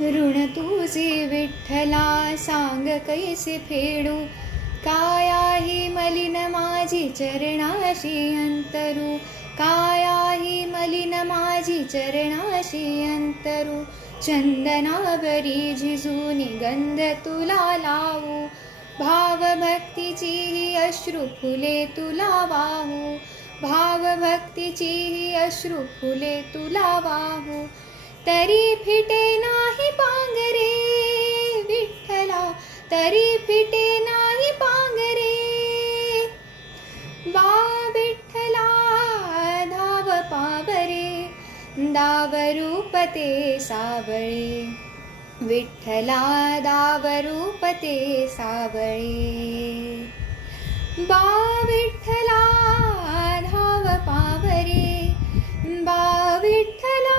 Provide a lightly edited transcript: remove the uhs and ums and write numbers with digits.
ऋण तुझे विठ्ठला सांग कैसे फेडू, काय आहे मलिन माझी चरणाशी अंतरू, काय आहे मलिन माझी चरणाशी अंतरू. चंदनावरी झिजूनी गंध तुला लावू, भावभक्तीची ही अश्रू फुले तुला वाहू, भावभक्तीची ही अश्रू फुले तुला वाहू. तरी फिटे नाही पांघरे विठ्ठला, तरी फिटे नाही पांघरे. वा विठ्ठला धाव पावरे, दावरूपते सावळे, विठ्ठला दावरूपते सावळे. बा विठ्ठला धाव पावरे, बा विठ्ठला